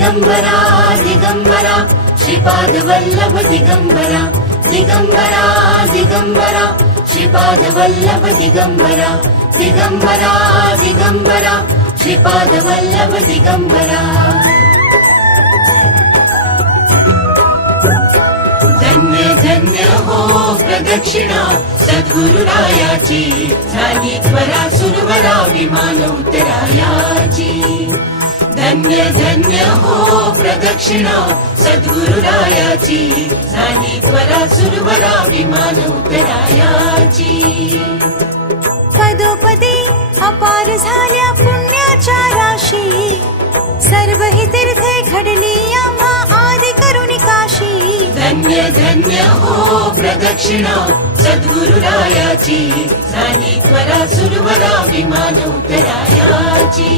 दिगंबरा दिगंबरा श्रीपाद वल्लभ दिगंबरा दिगंबरा दिगंबरा श्रीपाद वल्लभ दिगंबरा दिगंबरा दिगंबरा श्रीपाद वल्लभ दिगंबरा धन्य धन्य हो प्रदक्षिणा सद्गुरुरायाची झाली त्वरा सुरवरा विमान उतरायाची धन्य धन्य हो प्रदक्षिणा सद्गुरुरायाची झाली त्वरा सुरवरा विमान उतरायाची पदोपदी अपार झाल्या पुण्याच्या राशी सर्व ही तीर्थे घडली आम्हा आदि करुणी काशी धन्य धन्य हो प्रदक्षिणा सद्गुरुरायाची झाली त्वरा सुरवरा विमान उतरायाची